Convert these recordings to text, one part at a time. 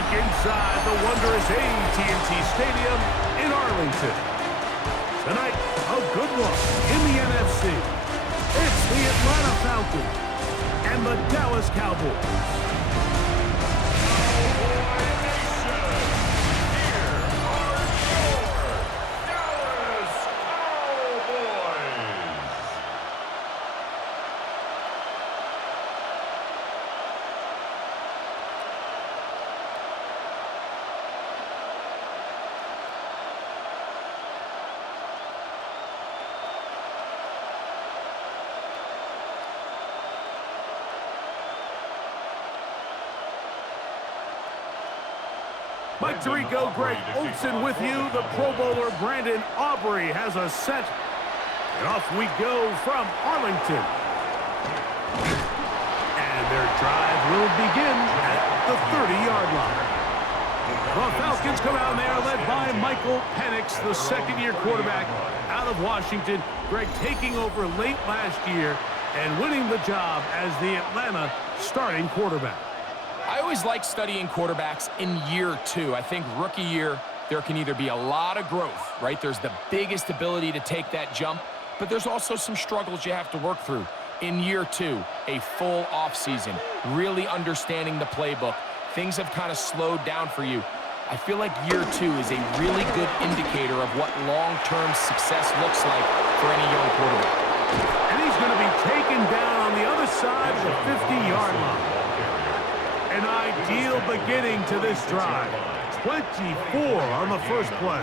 look inside the wondrous AT&T Stadium in Arlington. Tonight, a good look in the NFC. It's the Atlanta Falcons and the Dallas Cowboys. Mike Tirico, Greg Olsen with you. The Pro Bowler Brandon Aubrey has a set. And off we go from Arlington. And their drive will begin at the 30-yard line. The Falcons come out there led by Michael Penix, the second-year quarterback out of Washington. Greg taking over late last year and winning the job as the Atlanta starting quarterback. I always like studying quarterbacks in year two. I think rookie year, there can either be a lot of growth, right? There's the biggest ability to take that jump, but there's also some struggles you have to work through. In year two, a full offseason, really understanding the playbook. Things have kind of slowed down for you. I feel like year two is a really good indicator of what long-term success looks like for any young quarterback. And he's going to be taken down on the other side of the 50-yard line. An ideal beginning to this drive. 24 on the first play.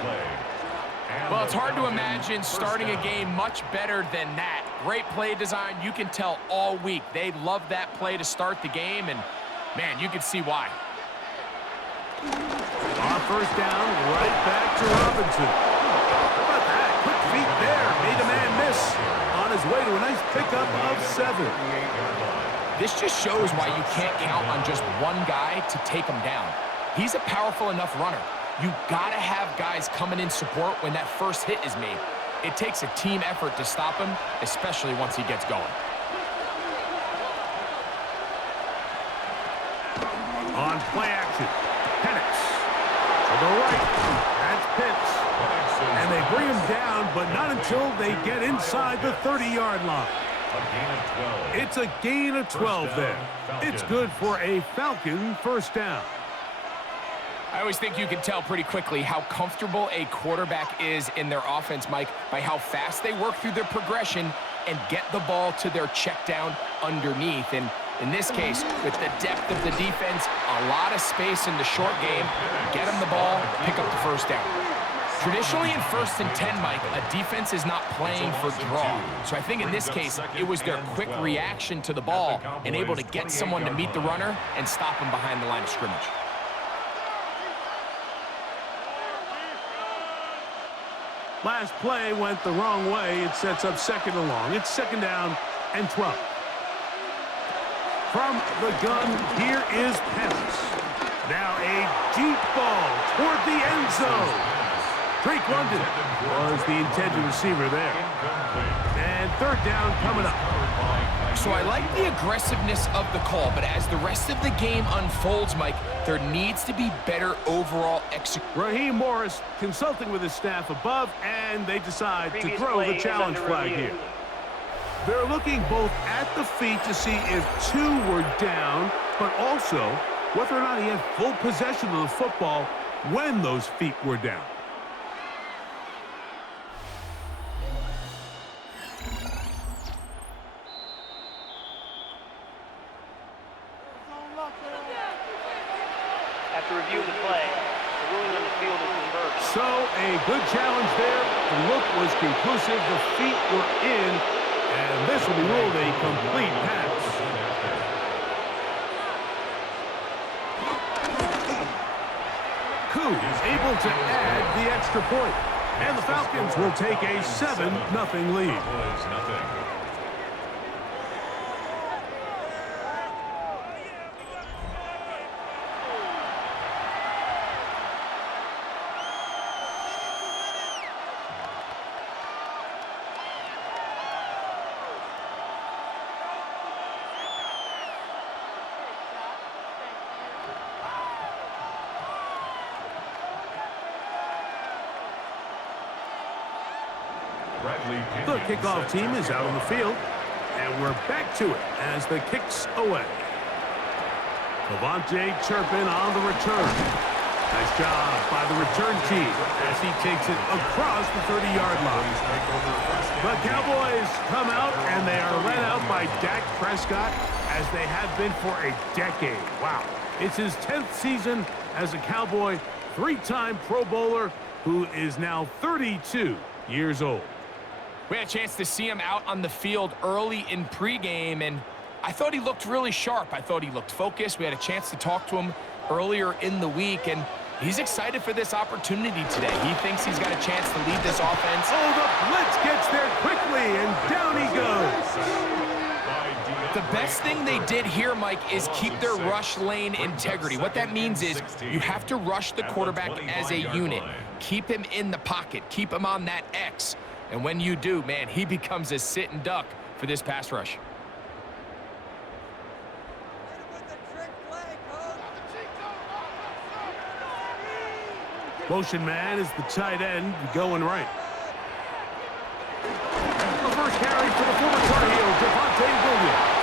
Well, it's hard to imagine starting a game much better than that. Great play design. You can tell all week they love that play to start the game, and, man, you can see why. On first down, right back to Robinson. How about that? Quick feet there. Made a man miss. On his way to a nice pickup of 7. This just shows why you can't count on just one guy to take him down. He's a powerful enough runner. You gotta have guys coming in support when that first hit is made. It takes a team effort to stop him, especially once he gets going. On play action, Penix to the right. That's Pitts. And they bring him down, but not until they get inside the 30-yard line. It's a gain of 12 there. It's good for a Falcon first down. I always think you can tell pretty quickly how comfortable a quarterback is in their offense, Mike, by how fast they work through their progression and get the ball to their check down underneath. And in this case, with the depth of the defense, a lot of space in the short game, get them the ball, pick up the first down. Traditionally in 1st and 10, Mike, a defense is not playing for draw. So I think in this case, it was their quick reaction to the ball and able to get someone to meet the runner and stop him behind the line of scrimmage. Last play went the wrong way. It sets up second and long. It's second down and 12. From the gun, here is Penix. Now a deep ball toward the end zone. Drake London was the intended receiver there. And third down coming up. So I like the aggressiveness of the call, but as the rest of the game unfolds, Mike, there needs to be better overall execution. Raheem Morris consulting with his staff above, and they decide to throw the challenge flag here. They're looking both at the feet to see if 2 were down, but also whether or not he had full possession of the football when those feet were down. After reviewing the play, the ruling on the field is reversed. So, a good challenge there. The look was conclusive. The feet were in, and this will be ruled a complete pass. Koo is able to add the extra point, and the Falcons will take a 7-0 lead. The kickoff team is out on the field, and we're back to it as the kick's away. Levante Turpin on the return. Nice job by the return team as he takes it across the 30-yard line. The Cowboys come out, and they are led out by Dak Prescott, as they have been for a decade. Wow. It's his 10th season as a Cowboy, three-time Pro Bowler, who is now 32 years old. We had a chance to see him out on the field early in pregame, and I thought he looked really sharp. I thought he looked focused. We had a chance to talk to him earlier in the week, and he's excited for this opportunity today. He thinks he's got a chance to lead this offense. Oh, the blitz gets there quickly, and down he goes. The best thing they did here, Mike, is keep their rush lane integrity. What that means is you have to rush the quarterback as a unit. Keep him in the pocket. Keep him on that X. And when you do, man, he becomes a sitting duck for this pass rush. Motion man is the tight end going right. The first carry for the former Tar Heel, Javonte Williams.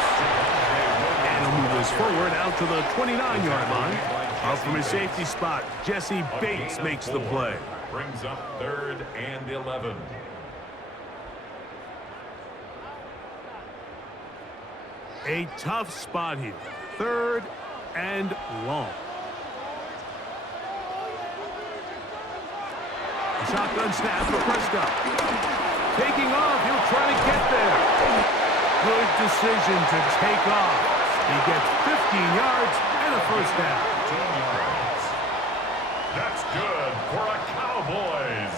And he'll move us forward out to the 29-yard line. Up from his safety spot, Jesse Bates makes the play. Brings up 3rd and 11. A tough spot here. 3rd and long. Shotgun snap for Prescott. Taking off, he'll try to get there. Good decision to take off. He gets 15 yards and a first down. 15 yards. That's good for a Cowboys.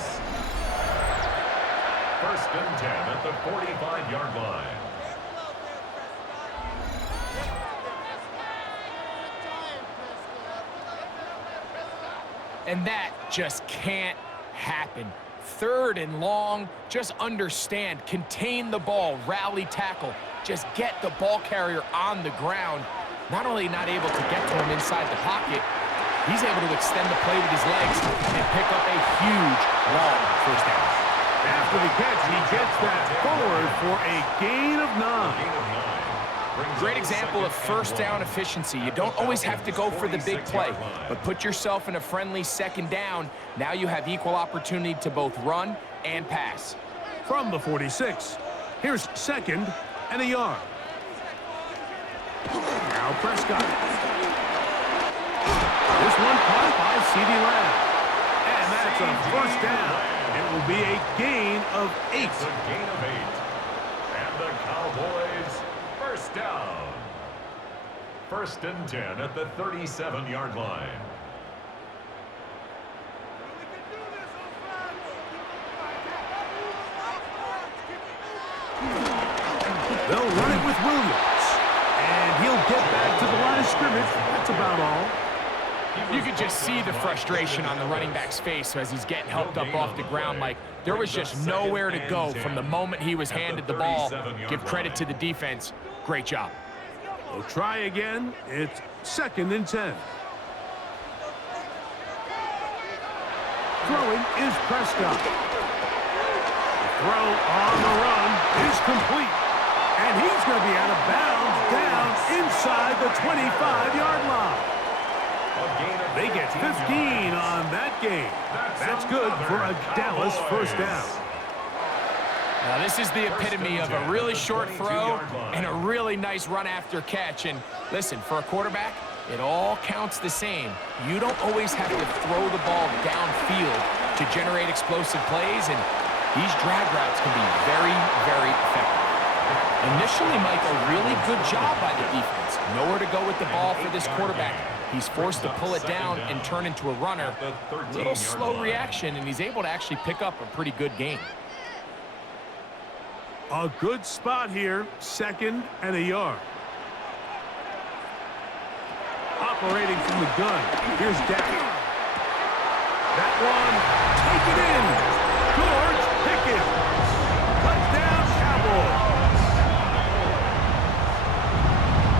1st and 10 at the 45-yard line. And that just can't happen. 3rd and long, just understand, contain the ball, rally tackle, just get the ball carrier on the ground. Not only not able to get to him inside the pocket, he's able to extend the play with his legs and pick up a huge, long first down. After the catch, he gets that forward for a gain of 9. Great example of first down efficiency. You don't always have to go for the big play, but put yourself in a friendly 2nd down. Now you have equal opportunity to both run and pass. From the 46, here's 2nd and a yard. Now Prescott. This one caught by CeeDee Lamb. And that's a first down. It will be a gain of 8. It's a gain of 8. And the Cowboys first down. 1st and 10 at the 37-yard line. They'll run it with Williams. And he'll get back to the line of scrimmage. That's about all. You could just see the frustration on the running back's face as he's getting helped up off the ground, Mike. There was just nowhere to go from the moment he was handed the ball. Give credit to the defense. Great job. We'll try again. It's 2nd and 10. Throwing is Prescott. The throw on the run is complete. And he's going to be out of bounds down inside the 25-yard line. They get 15 on that game. That's good for a Dallas first down. Now, this is the epitome of a really short throw and a really nice run after catch. And listen, for a quarterback, it all counts the same. You don't always have to throw the ball downfield to generate explosive plays, and these drag routes can be very, very effective. Initially, Mike, a really good job by the defense. Nowhere to go with the ball for this quarterback. He's forced to pull it down and turn into a runner. A little slow reaction, and he's able to actually pick up a pretty good gain. A good spot here, 2nd and a yard. Operating from the gun, here's Dak. That one, take it in. George Pickens. Touchdown, Cowboys.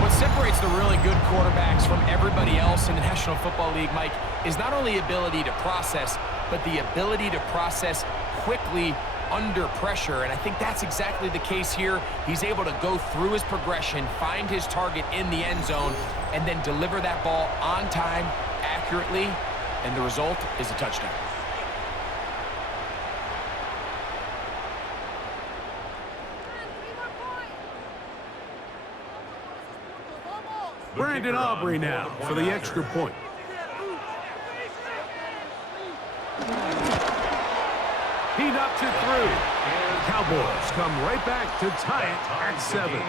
What separates the really good quarterbacks from everybody else in the National Football League, Mike, is not only ability to process, but the ability to process quickly under pressure, and I think that's exactly the case here. He's able to go through his progression, find his target in the end zone, and then deliver that ball on time, accurately, and the result is a touchdown. Brandon Aubrey now for the extra point. He knocks it through. Cowboys come right back to tie it at 7.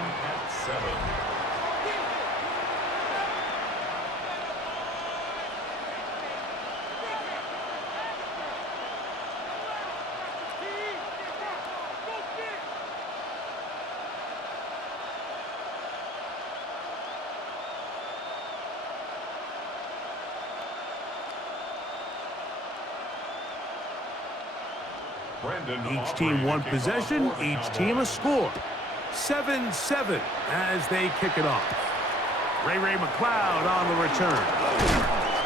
Each team one possession, each team a score. 7-7 as they kick it off. Ray McLeod on the return.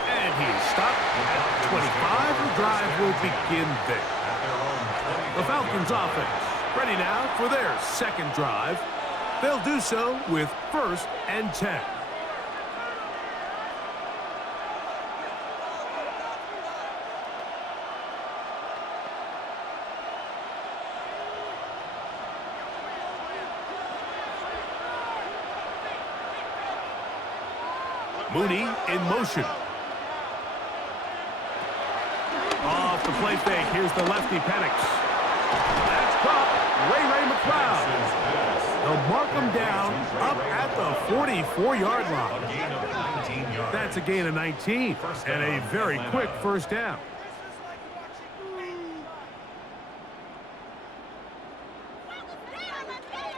And he is stopped at 25. The drive will begin there. The Falcons offense ready now for their second drive. They'll do so with 1st and 10. Mooney in motion. Off the play fake. Here's the lefty Penix. That's caught. Ray McLeod. They'll mark him down up at the 44-yard line. That's a gain of 19 and a very quick first down.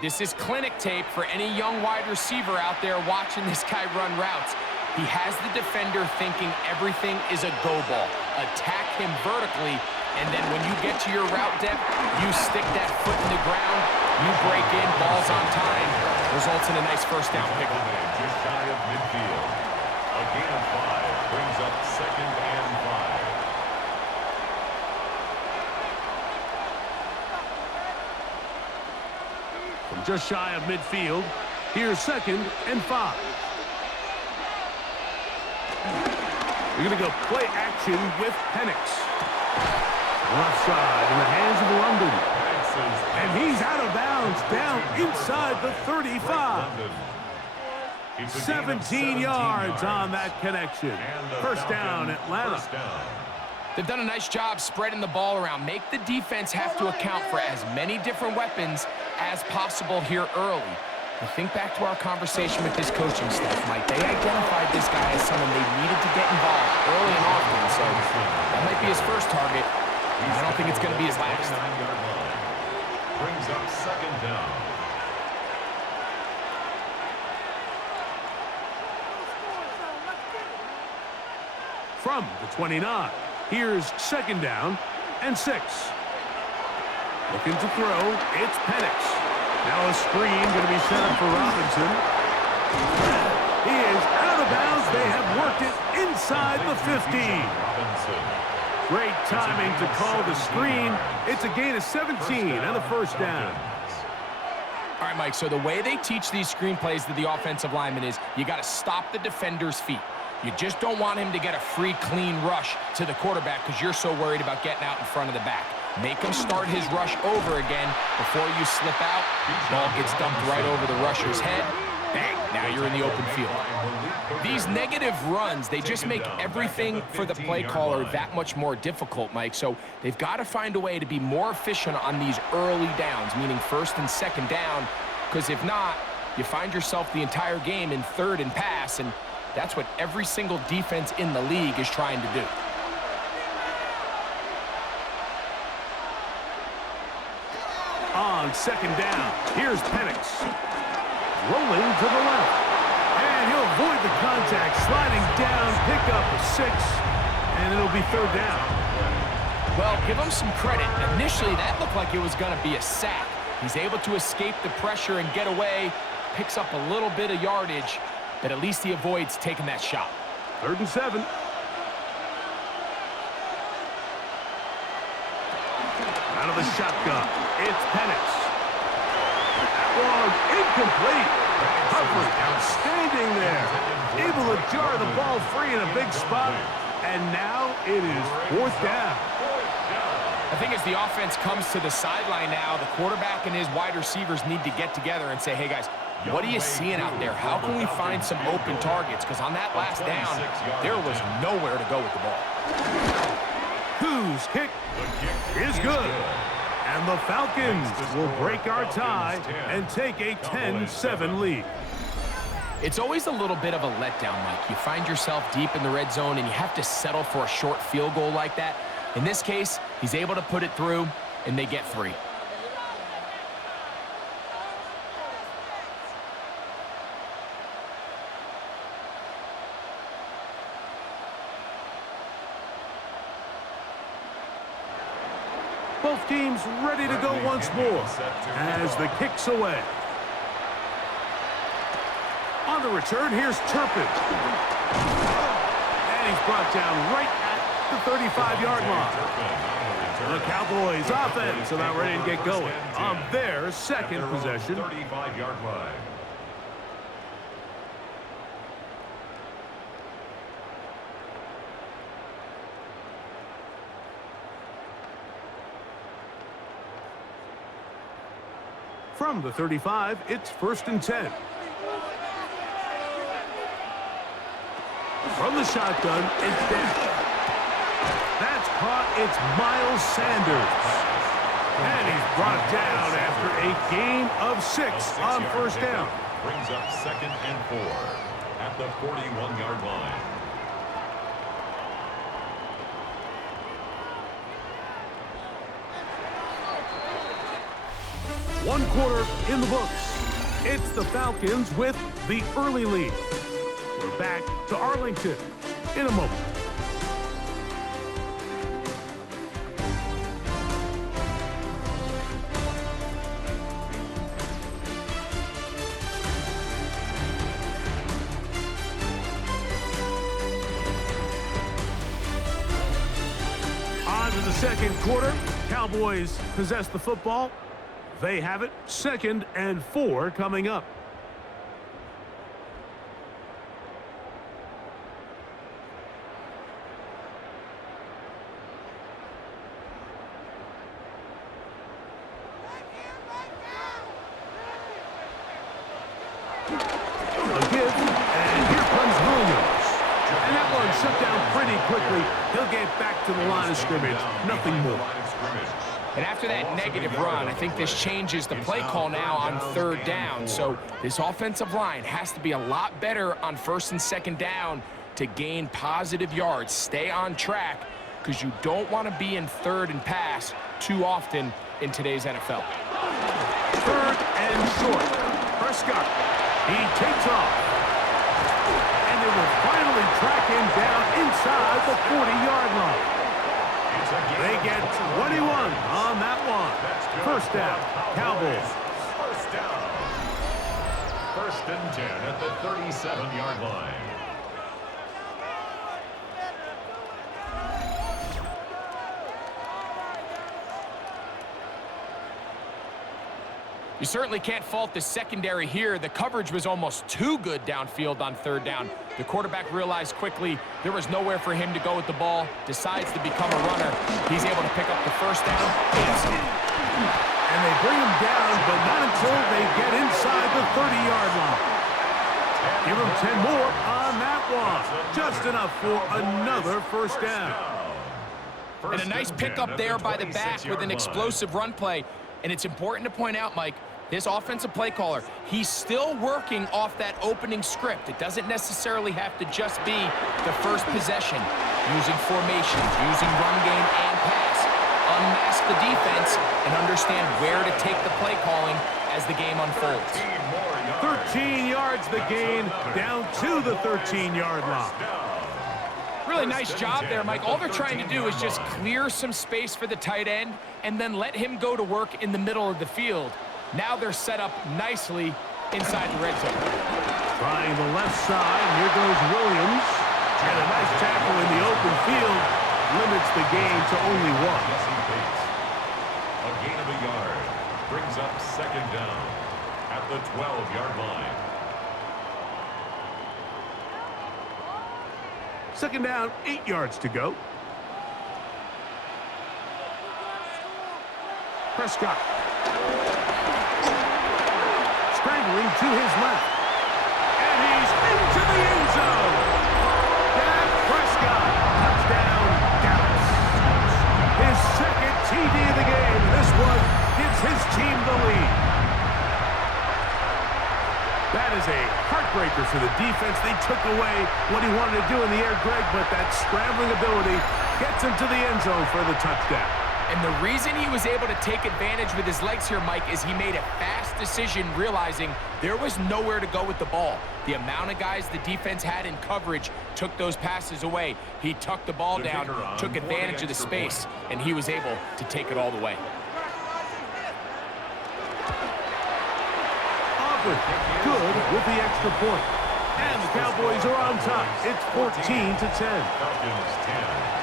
This is clinic tape for any young wide receiver out there watching this guy run routes. He has the defender thinking everything is a go ball. Attack him vertically, and then when you get to your route depth, you stick that foot in the ground, you break in, ball's on time, results in a nice first down pickup. Just shy of midfield. A gain of 5 brings up 2nd and 5. From just shy of midfield, here's 2nd and 5. We're going to go play action with Penix. Left side in the hands of London. And he's out of bounds down inside the 35. 17 yards on that connection. First down, Atlanta. They've done a nice job spreading the ball around. Make the defense have to account for as many different weapons as possible here early. And think back to our conversation with this coaching staff, Mike. They identified this guy as someone they needed to get involved early and often, so that might be his first target. I don't think it's going to be his last. Brings up 2nd down. From the 29, here's 2nd down and 6. Looking to throw, it's Penix. Now a screen going to be set up for Robinson. He is out of bounds. They have worked it inside the 15. Great timing to call the screen. It's a gain of 17 and the first down. All right, Mike, so the way they teach these screenplays to the offensive lineman is you got to stop the defender's feet. You just don't want him to get a free, clean rush to the quarterback because you're so worried about getting out in front of the back. Make him start his rush over again before you slip out. Ball gets dumped right over the rusher's head. Bang, now you're in the open field. These negative runs, they just make everything for the play caller that much more difficult, Mike. So they've got to find a way to be more efficient on these early downs, meaning 1st and 2nd down, because if not, you find yourself the entire game in 3rd and pass, and that's what every single defense in the league is trying to do. On 2nd down, here's Penix. Rolling to the left. And he'll avoid the contact, sliding down, pick up a 6, and it'll be 3rd down. Well, give him some credit. Initially, that looked like it was going to be a sack. He's able to escape the pressure and get away, picks up a little bit of yardage, but at least he avoids taking that shot. 3rd and 7. Out of the shotgun, it's Penix. That one incomplete. Coverage outstanding there. Able to jar the ball free in a big spot. And now it is 4th down. I think as the offense comes to the sideline now, the quarterback and his wide receivers need to get together and say, hey, guys, what are you seeing out there? How can we find some open targets? Because on that last down, there was nowhere to go with the ball. Whose kick is good. And the Falcons will break our tie and take a 10-7 lead. It's always a little bit of a letdown, Mike. You find yourself deep in the red zone, and you have to settle for a short field goal like that. In this case, he's able to put it through, and they get 3. Both teams ready to go once more as the kick's away. On the return, here's Turpin. And he's brought down right at the 35-yard line. The Cowboys offense about ready to get going on their second possession. 35-yard line. From the 35, it's 1st and 10. From the shotgun, it's down. That's caught. It's Miles Sanders. And he's brought down after a gain of 6 on 1st down. Brings up 2nd and 4 at the 41-yard line. One quarter in the books. It's the Falcons with the early lead. We're back to Arlington in a moment. On to the second quarter. Cowboys possess the football. They have it. 2nd and 4 coming up. A give, and here comes Williams. And that one shut down pretty quickly. He'll get back to the line of scrimmage. Nothing more. And after that negative run, I think this changes the play call now on 3rd down. So this offensive line has to be a lot better on 1st and 2nd down to gain positive yards. Stay on track because you don't want to be in 3rd and pass too often in today's NFL. 3rd and short. Prescott. He takes off. And they will finally track him down inside the 40-yard line. They get 21 on that one. 1st down, Cowboys. 1st down. 1st and 10 at the 37-yard line. You certainly can't fault the secondary here. The coverage was almost too good downfield on 3rd down. The quarterback realized quickly there was nowhere for him to go with the ball, decides to become a runner. He's able to pick up the 1st down. And they bring him down, but not until they get inside the 30-yard line. Give him 10 more on that one. Just enough for another 1st down. And a nice pickup there by the back with an explosive run play. And it's important to point out, Mike, this offensive play caller, he's still working off that opening script. It doesn't necessarily have to just be the first possession. Using formations, using run game and pass. Unmask the defense and understand where to take the play calling as the game unfolds. 13 yards the gain, down to the 13-yard line. Really nice job there, Mike. All they're trying to do is just clear some space for the tight end and then let him go to work in the middle of the field. Now they're set up nicely inside the red zone. Trying the left side, here goes Williams. And a nice tackle in the open field limits the gain to only 1. second down at the 12-yard line. Second down, 8 yards to go. Prescott. Scrambling to his left. And he's into the end zone. Dak Prescott. Touchdown, Dallas. His second TD of the game. This one gives his team the lead. That is a heartbreaker for the defense. They took away what he wanted to do in the air, Greg, but that scrambling ability gets him to the end zone for the touchdown. And the reason he was able to take advantage with his legs here, Mike, is he made a fast decision realizing there was nowhere to go with the ball. The amount of guys the defense had in coverage took those passes away. He tucked the ball down, took advantage of the space, and he was able to take it all the way. Good with the extra point. And the Cowboys are on top. It's 14-10. Falcons 10.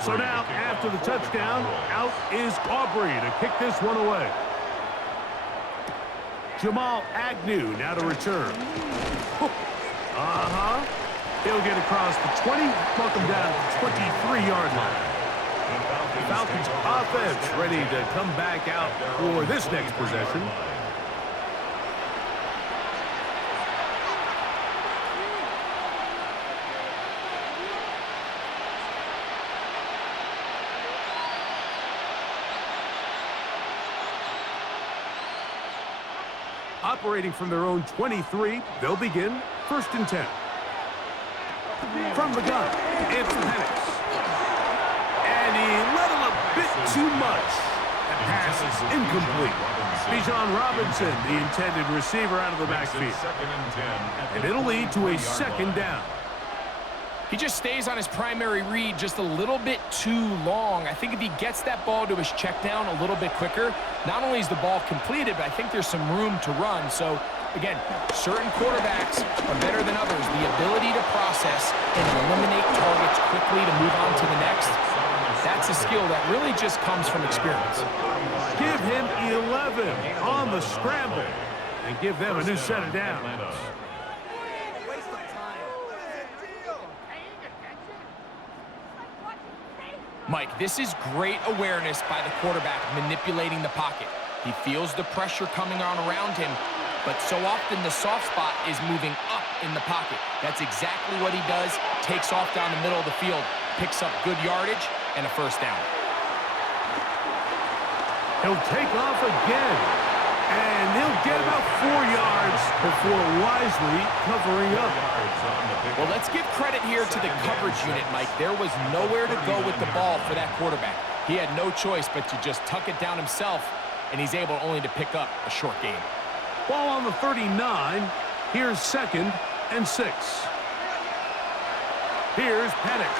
So now, after the touchdown, out is Aubrey to kick this one away. Jamal Agnew now to return. He'll get across the 20, knock him down to the 23-yard line. The Falcons offense ready to come back out for this next possession. Operating from their own 23, they'll begin 1st and 10. From the gun, it's Penix. And he let him a bit too much. That pass is incomplete. Bijan Robinson, the intended receiver, out of the backfield. And it'll lead to a second down. He just stays on his primary read just a little bit too long. I think if he gets that ball to his check down a little bit quicker, not only is the ball completed, but I think there's some room to run. So, again, certain quarterbacks are better than others. The ability to process and eliminate targets quickly to move on to the next, that's a skill that really just comes from experience. Give him 11 on the scramble and give them a new set of downs. Mike, this is great awareness by the quarterback manipulating the pocket. He feels the pressure coming on around him, but so often the soft spot is moving up in the pocket. That's exactly what he does. Takes off down the middle of the field, picks up good yardage, and a first down. He'll take off again, and he'll get about 4 yards before wisely covering up. Well, let's give credit here to the coverage unit, Mike. There was nowhere to go with the ball for that quarterback. He had no choice but to just tuck it down himself, and he's able only to pick up a short gain. Ball on the 39. Here's 2nd and 6. Here's Penix.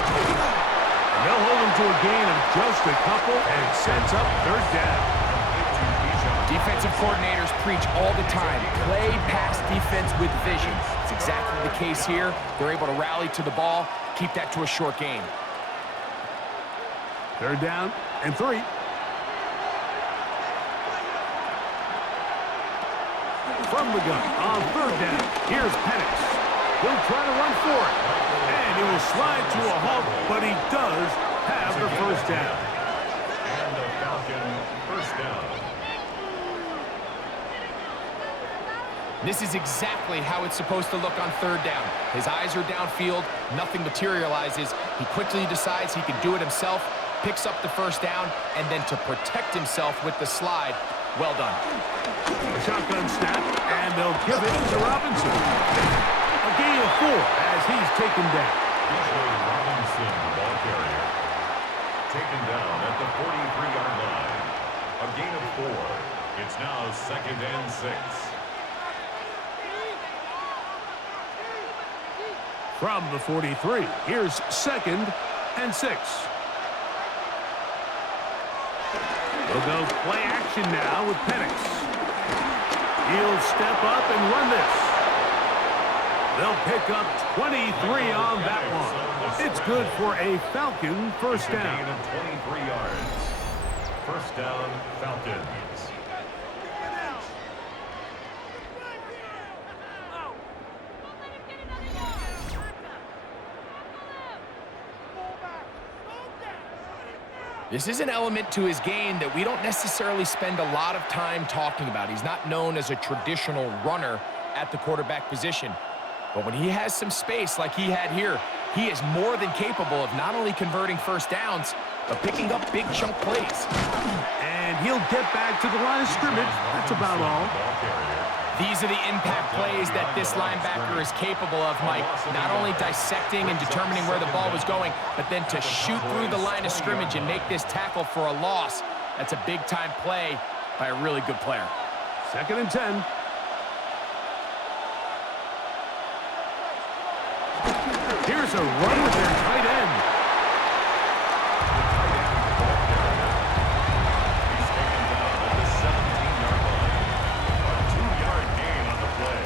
And they'll hold him to a gain of just a couple, and it sets up 3rd down. Defensive coordinators preach all the time, play pass defense with vision. It's exactly the case here. They're able to rally to the ball, keep that to a short gain. 3rd down and 3. From the gun on 3rd down, here's Penix. He'll try to run for it, and he will slide to a halt, but he does have the first down. And the Falcon first down. This is exactly how it's supposed to look on 3rd down. His eyes are downfield, nothing materializes. He quickly decides he can do it himself, picks up the first down, and then to protect himself with the slide, well done. A shotgun snap, and they'll give it to Robinson. A gain of 4 as he's taken down. Robinson, the ball carrier, taken down at the 43-yard line. A gain of 4. It's now 2nd and 6. From the 43, here's 2nd and 6. We'll go play action now with Penix. He'll step up and run this. They'll pick up 23 on that one. It's good for a Falcon first down. 23 yards. First down, Falcons. This is an element to his game that we don't necessarily spend a lot of time talking about. He's not known as a traditional runner at the quarterback position. But when he has some space like he had here, he is more than capable of not only converting first downs, but picking up big chunk plays. And he'll get back to the line of scrimmage. That's about all. These are the impact plays that this linebacker is capable of, Mike. Not only dissecting and determining where the ball was going, but then to shoot through the line of scrimmage and make this tackle for a loss. That's a big-time play by a really good player. 2nd and 10. Here's a run with their tight end. He's taken down at the 17-yard line. A 2-yard gain on the play.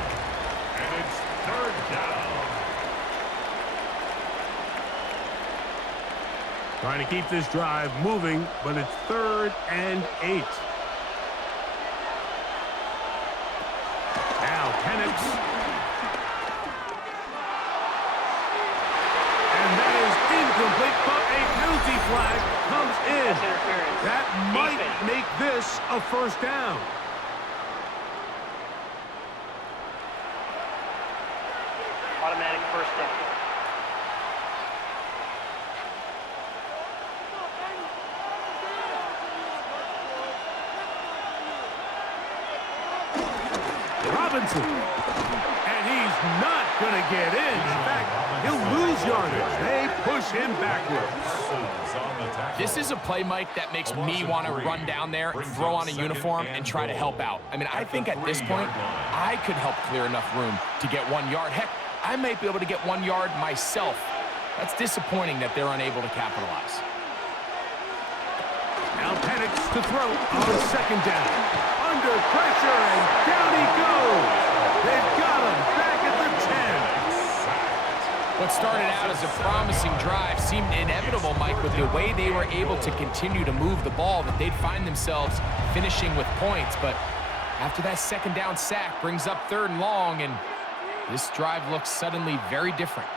And it's 3rd down. Trying to keep this drive moving, but it's 3rd and 8. Now Penix. Incomplete, but a penalty flag comes in. That might make this a first down. Automatic first down. Robinson. And he's not going to get in. In fact, he'll lose yardage. They push him backwards. This is a play, Mike, that makes me want to run down there, throw on a uniform, and try to help out. I mean, I think at this point, I could help clear enough room to get 1 yard. Heck, I might be able to get 1 yard myself. That's disappointing that they're unable to capitalize. Now Penix to throw on 2nd down. Under pressure, and down he goes. They've got him back at the 10. What started out as a promising drive seemed inevitable, Mike, with the way they were able to continue to move the ball, that they'd find themselves finishing with points. But after that 2nd down sack brings up 3rd and long, and this drive looks suddenly very different.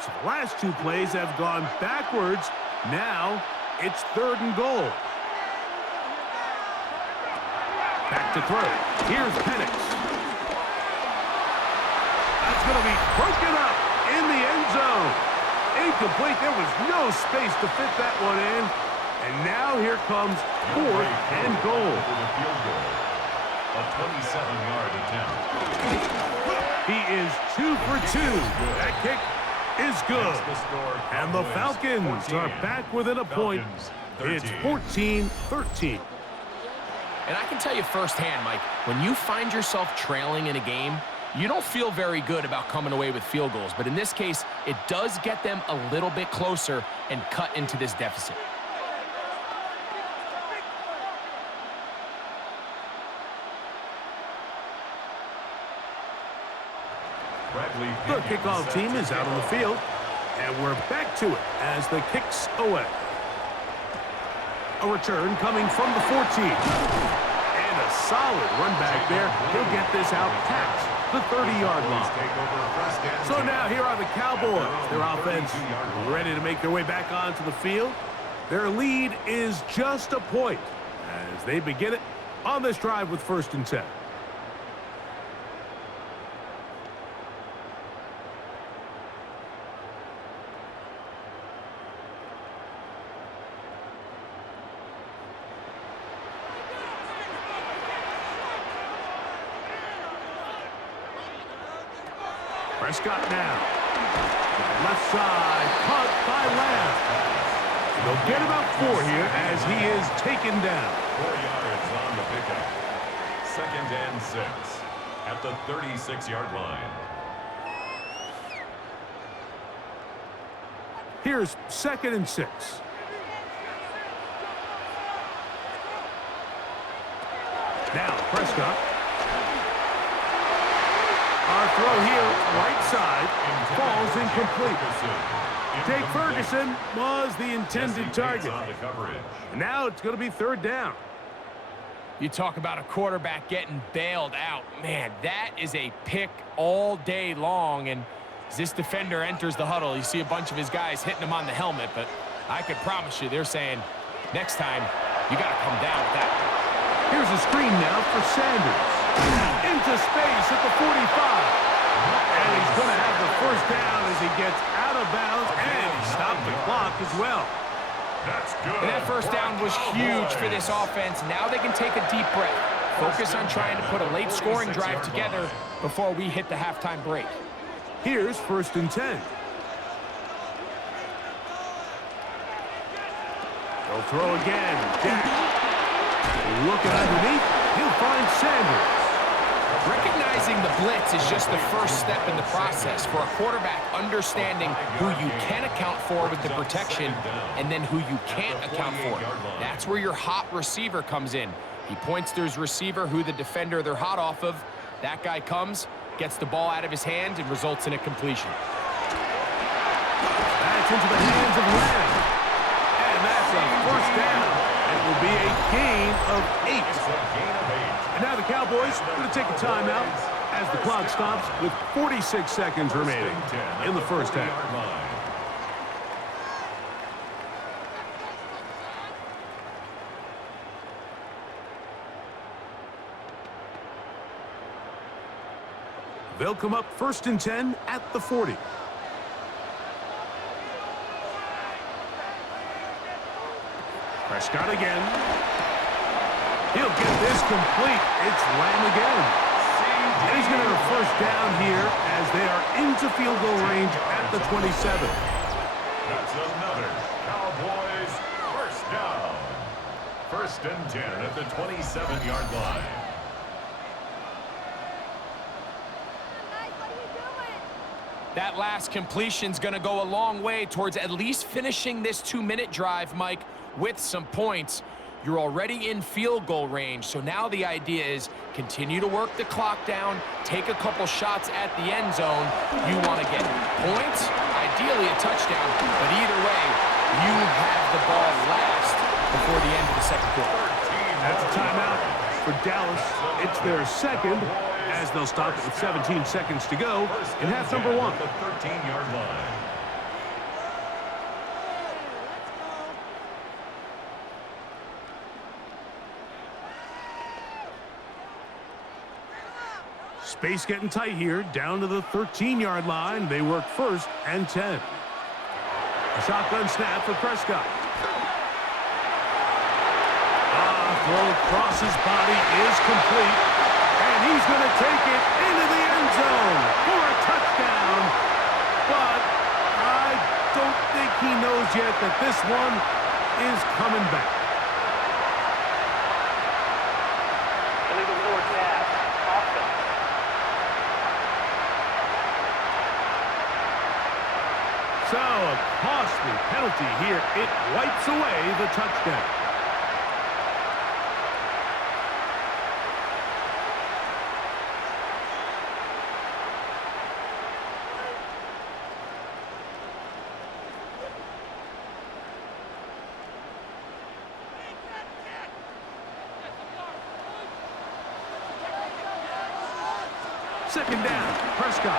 So the last 2 plays have gone backwards. Now it's 3rd and goal. Back to throw. Here's Penix. That's going to be broken up in the end zone. Incomplete. There was no space to fit that one in. And now here comes 4th and goal. A 27-yard attempt. He is 2 for 2. That kick is good. And the Falcons are back within a point. It's 14-13. And I can tell you firsthand, Mike, when you find yourself trailing in a game, you don't feel very good about coming away with field goals. But in this case, it does get them a little bit closer and cut into this deficit. The kickoff team is out on the field, and we're back to it as the kick's away. A return coming from the 14. And a solid run back there. He'll get this out past the 30-yard line. So now here are the Cowboys. Their offense ready to make their way back onto the field. Their lead is just a point as they begin it on this drive with 1st and 10. Prescott now. Left side, caught by Lamb. They'll get about 4 here as he is taken down. 4 yards on the pickup. 2nd and 6 at the 36-yard line. Here's 2nd and 6. Now Prescott. Our throw here, right side, falls incomplete. Jake Ferguson was the intended target. Now it's going to be 3rd down. You talk about a quarterback getting bailed out. Man, that is a pick all day long. And as this defender enters the huddle, you see a bunch of his guys hitting him on the helmet. But I could promise you they're saying, next time, you got to come down with that. Here's a screen now for Sanders. Into space at the 45. And he's going to have the 1st down as he gets out of bounds, and he stopped the clock as well. That's good. And that 1st down was huge for this offense. Now they can take a deep breath. Focus on trying to put a late scoring drive together before we hit the halftime break. Here's 1st and 10. They'll throw again. Jack. Looking underneath, he'll find Sanders. Recognizing the blitz is just the first step in the process for a quarterback understanding who you can account for with the protection and then who you can't account for. That's where your hot receiver comes in. He points to his receiver, who the defender they're hot off of. That guy comes, gets the ball out of his hand, and results in a completion. That's into the hands of Lamb. And that's a 1st down. It will be a gain of 8. And now the Cowboys are going to take a timeout as the clock stops with 46 seconds remaining in the 1st half. They'll come up 1st and 10 at the 40. Prescott again. He'll get this complete. It's Lamb again. And he's going to have a 1st down here as they are into field goal range at the 27. That's another Cowboys 1st down. 1st and 10 at the 27-yard line. That last completion's going to go a long way towards at least finishing this 2-minute drive, Mike, with some points. You're already in field goal range, so now the idea is continue to work the clock down, take a couple shots at the end zone. You want to get points, ideally a touchdown, but either way, you have the ball last before the end of the 2nd quarter. That's a timeout for Dallas. It's their 2nd, as they'll stop it with 17 seconds to go in half number 1. The 13-yard line. Space getting tight here, down to the 13-yard line. They work 1st and 10. A shotgun snap for Prescott. Throw across his body is complete, and he's going to take it into the end zone for a touchdown. But I don't think he knows yet that this one is coming back. Illegal forward pass. Offense. So a costly penalty here. It wipes away the touchdown. Second down, Prescott.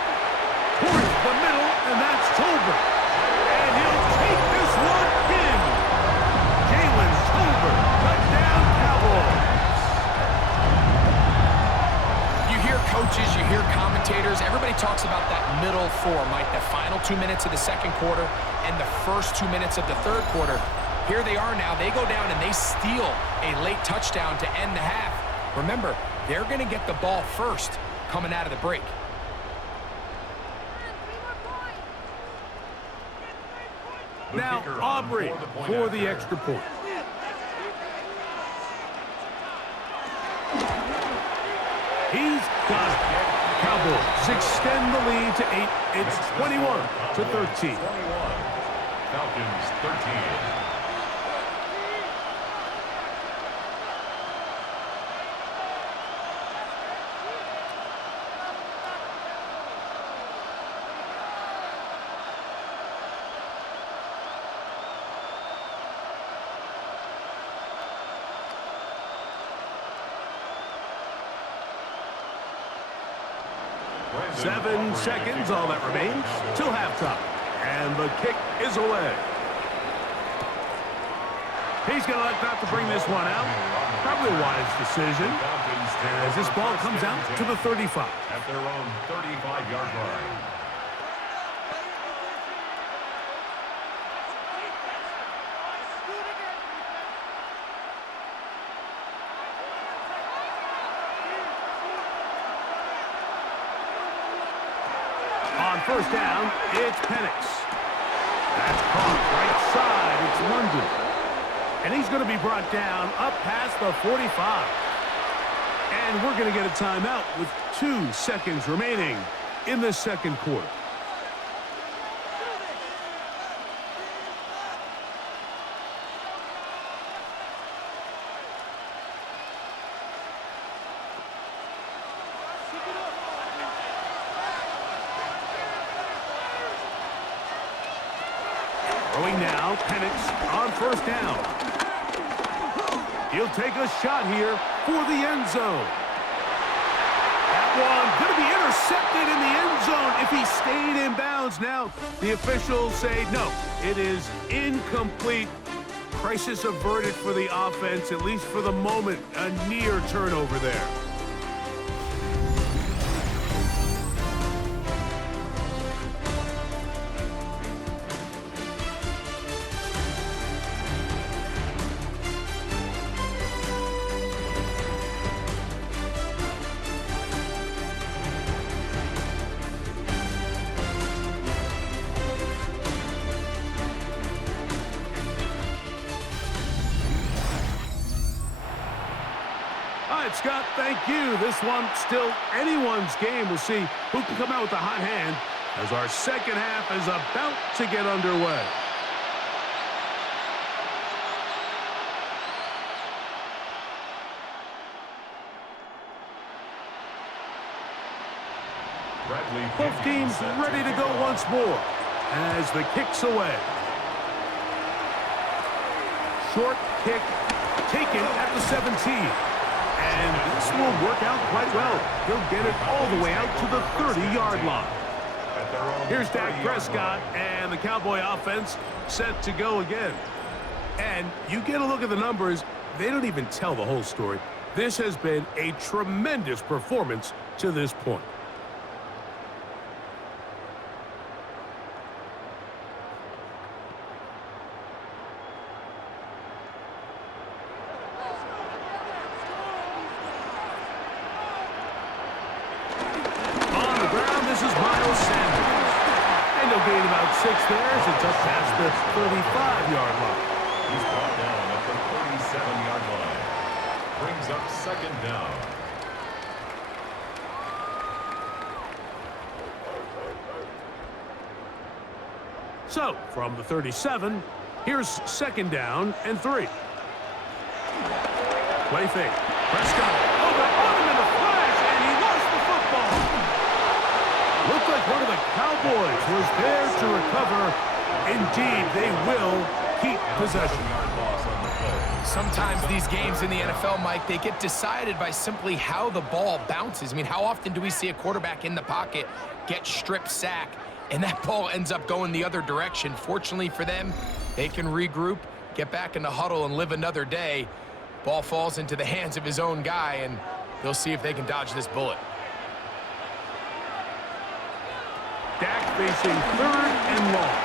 Towards the middle, and that's Tolbert. And he'll take this one in. Jalen Tolbert, touchdown Cowboys. You hear coaches, you hear commentators, everybody talks about that middle 4, Mike, the final 2 minutes of the 2nd quarter and the first 2 minutes of the 3rd quarter. Here they are now. They go down and they steal a late touchdown to end the half. Remember, they're going to get the ball first coming out of the break. Now Aubrey for the extra point. He's got it. Cowboys extend the lead to 8. It's 21-13. Falcons 13. Seven seconds, all that remains, till halftime. And the kick is away. He's going to elect not to bring this one out. Probably a wise decision as this ball comes out to the 35. At their own 35-yard line. On first down, it's Penix. That's caught right side. It's London. And he's going to be brought down up past the 45. And we're going to get a timeout with 2 seconds remaining in the second quarter. Throwing now, Penix on first down. He'll take a shot here for the end zone. That one going to be intercepted in the end zone if he stayed in bounds. Now, the officials say no, it is incomplete. Crisis averted for the offense, at least for the moment. A near turnover there. All right, Scott, thank you. This one still anyone's game. We'll see who can come out with a hot hand as our second half is about to get underway. Both teams ready to go once more as the kick's away. Short kick taken at the 17. And this will work out quite well. He'll get it all the way out to the 30-yard line. Here's Dak Prescott and the Cowboy offense set to go again. And you get a look at the numbers, they don't even tell the whole story. This has been a tremendous performance to this point. Gain about 6 there as it's up past the 35-yard line. He's brought down at the 37-yard line. Brings up second down. So, from the 37, here's second down and 3. Play fake. Prescott over him in a flash, and he lost the football. Looked like one of the Cowboys was there to recover. Indeed, they will keep possession. Sometimes these games in the NFL, Mike, they get decided by simply how the ball bounces. I mean, how often do we see a quarterback in the pocket get strip sack, and that ball ends up going the other direction? Fortunately for them, they can regroup, get back in the huddle, and live another day. Ball falls into the hands of his own guy, and they'll see if they can dodge this bullet. Dak facing 3rd and long.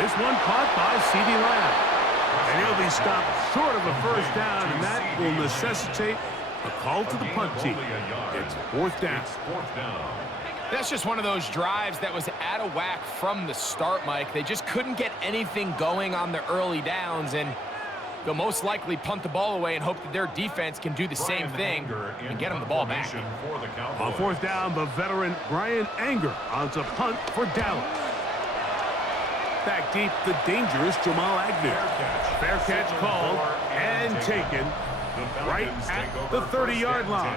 This one caught by CeeDee Lamb. And he'll be stopped short of a first down, and that will necessitate a call to the punt team. It's 4th down. That's just one of those drives that was out of whack from the start, Mike. They just couldn't get anything going on the early downs, and They'll most likely punt the ball away and hope that their defense can do the same thing and get them the ball back. On fourth down, the veteran Brian Anger on to punt for Dallas. Back deep, the dangerous Jamal Agnew. Fair catch called and taken right at the 30-yard line.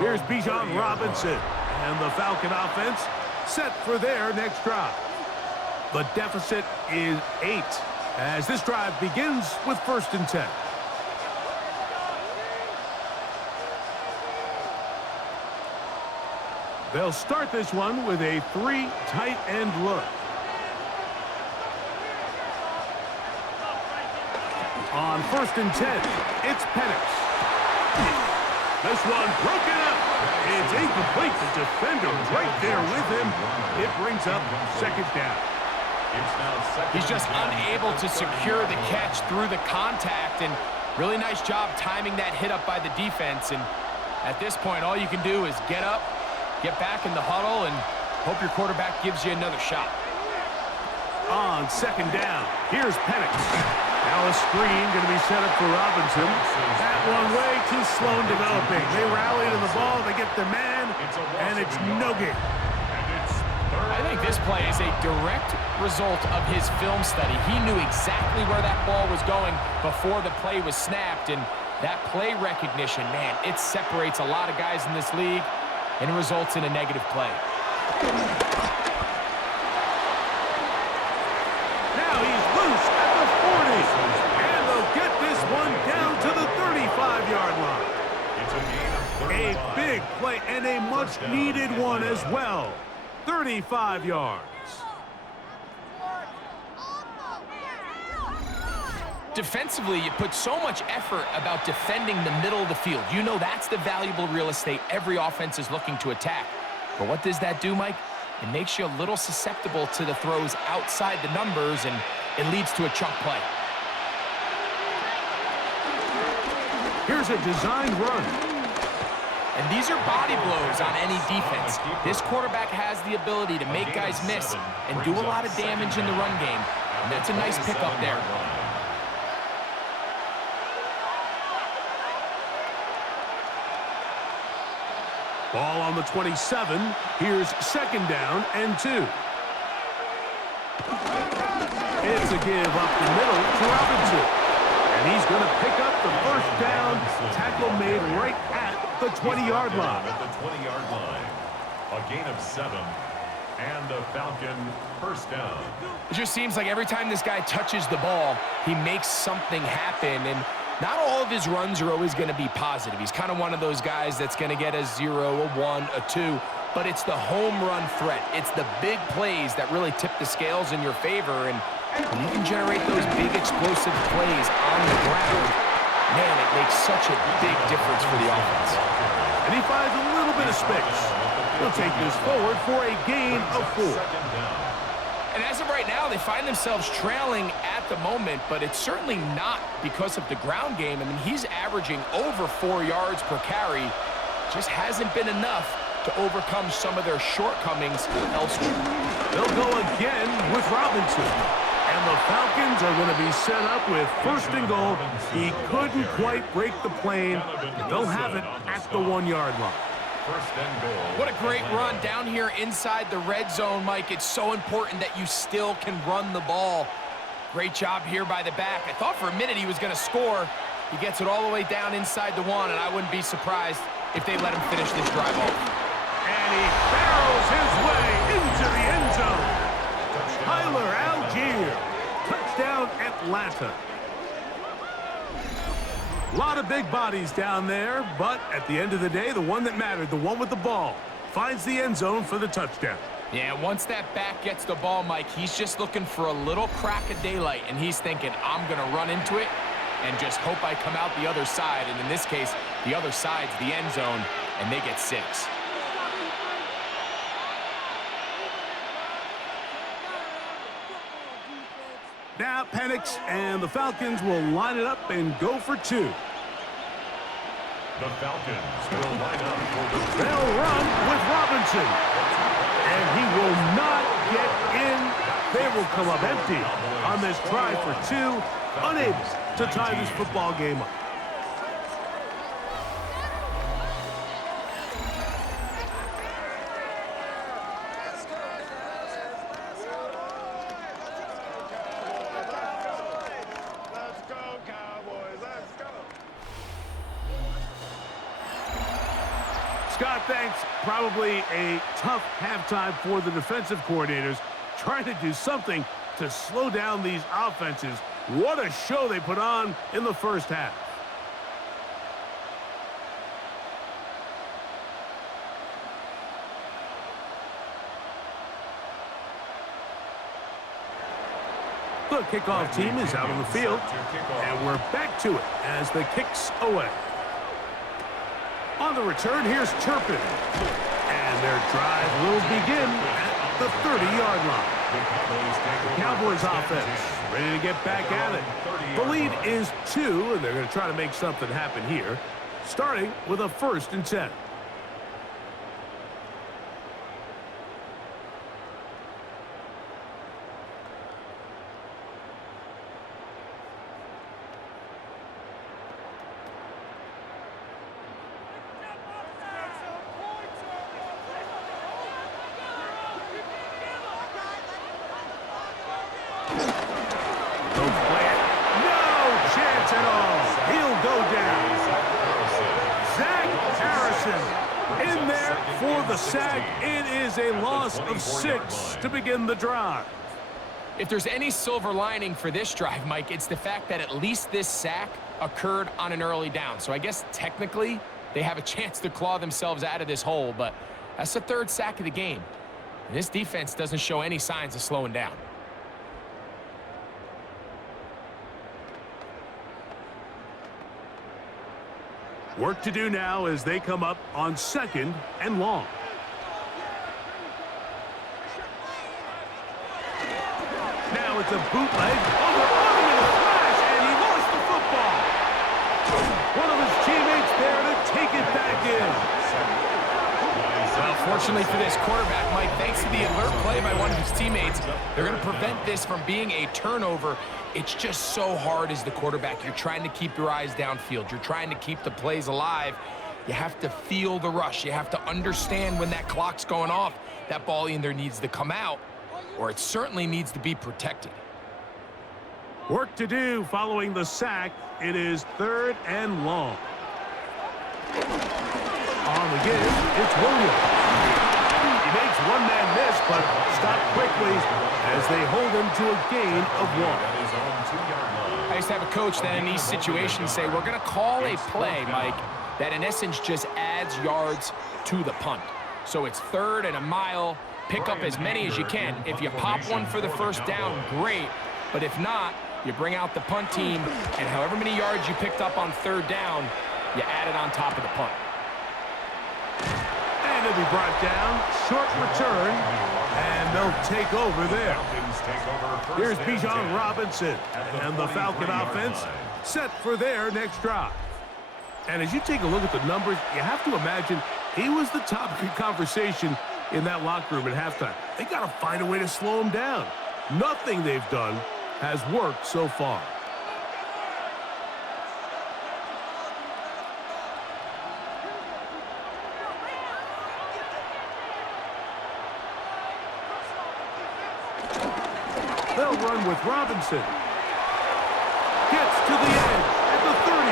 Here's Bijan Robinson, and the Falcon offense set for their next drive. The deficit is 8 as this drive begins with 1st and 10. They'll start this one with a 3 tight end look. On 1st and 10, it's Penix. This one broken up. It's incomplete. The defender right there with him. It brings up 2nd down. He's just unable to secure the catch through the contact, and really nice job timing that hit up by the defense. And at this point, all you can do is get up, get back in the huddle, and hope your quarterback gives you another shot. On 2nd down, here's Penix. Now a screen going to be set up for Robinson. That one way too slow in developing. They rally to the ball, they get their man, and it's no gain. I think this play is a direct result of his film study. He knew exactly where that ball was going before the play was snapped, and that play recognition, man, it separates a lot of guys in this league and results in a negative play. Now he's loose at the 40, and they'll get this one down to the 35-yard line. A big play and a much-needed one as well. 35 yards. Defensively, you put so much effort about defending the middle of the field. You know that's the valuable real estate every offense is looking to attack. But what does that do, Mike? It makes you a little susceptible to the throws outside the numbers, and it leads to a chunk play. Here's a designed run. And these are body blows on any defense. This quarterback has the ability to make guys miss and do a lot of damage in the run game. And that's a nice pickup there. Ball on the 27. Here's 2nd down and 2. It's a give up the middle to Robinson. And he's going to pick up the 1st down. Tackle made right at the 20-yard line. At the 20-yard line. A gain of 7. And a Falcon 1st down. It just seems like every time this guy touches the ball, he makes something happen. And not all of his runs are always going to be positive. He's kind of one of those guys that's going to get a 0, a 1, a 2. But it's the home run threat. It's the big plays that really tip the scales in your favor. And when you can generate those big explosive plays on the ground, man, it makes such a big difference for the offense. And he finds a little bit of space. He'll take this forward for a gain of 4. And as of right now, they find themselves trailing at the moment, but it's certainly not because of the ground game. I mean, he's averaging over 4 yards per carry. Just hasn't been enough to overcome some of their shortcomings elsewhere. They'll go again with Robinson. And the Falcons are going to be set up with 1st and goal. He couldn't quite break the plane. They'll have it at the 1-yard line. 1st and goal. What a great run down here inside the red zone, Mike. It's so important that you still can run the ball. Great job here by the back. I thought for a minute he was going to score. He gets it all the way down inside the 1, and I wouldn't be surprised if they let him finish this drive off. And he barrels his way into the end zone. Tyler Algier. Touchdown, Atlanta. A lot of big bodies down there, but at the end of the day, the one that mattered, the one with the ball, finds the end zone for the touchdown. Yeah, once that back gets the ball, Mike, he's just looking for a little crack of daylight, and he's thinking, I'm going to run into it and just hope I come out the other side. And in this case, the other side's the end zone, and they get 6. Now Penix and the Falcons will line it up and go for 2. The Falcons will line up for the... They'll run with Robinson. And he will not get in. They will come up empty on this try for 2. unable to tie this football game up. Let's go, Cowboys. Let's go. Scott, thanks. Probably a tough halftime for the defensive coordinators, trying to do something to slow down these offenses. What a show they put on in the first half. The kickoff team is out on the field, and we're back to it as the kick's away. On the return, here's Turpin. And their drive will begin at the 30-yard line. The Cowboys offense ready to get back at it. The lead is 2, and they're going to try to make something happen here, starting with a 1st and 10. Sack. It is a loss of 6 to begin the drive. If there's any silver lining for this drive, Mike, it's the fact that at least this sack occurred on an early down. So I guess technically they have a chance to claw themselves out of this hole, but that's the 3rd sack of the game. And this defense doesn't show any signs of slowing down. Work to do now as they come up on 2nd and long. Now it's a bootleg. Oh, they're on him in a flash, and he lost the football. One of his teammates there to take it back in. Well, fortunately for this quarterback, Mike, thanks to the alert play by one of his teammates, they're going to prevent this from being a turnover. It's just so hard as the quarterback. You're trying to keep your eyes downfield. You're trying to keep the plays alive. You have to feel the rush. You have to understand when that clock's going off. That ball either needs to come out, or it certainly needs to be protected. Work to do following the sack. It is 3rd and long. On the give, it's Williams. He makes one-man miss, but stopped quickly as they hold him to a gain of 1. I used to have a coach that in these situations say, we're going to call a play, Mike, that in essence just adds yards to the punt. So it's 3rd and a mile. Pick up as many as you can. If you pop one for the 1st down, great. But if not, you bring out the punt team, and however many yards you picked up on 3rd down, you add it on top of the punt. And it'll be brought down. Short return, and they'll take over there. Here's Bijan Robinson, and the Falcon offense set for their next drive. And as you take a look at the numbers, you have to imagine he was the topic of conversation in that locker room at halftime. They got to find a way to slow him down. Nothing they've done has worked so far. They'll run with Robinson. Gets to the edge at the 30.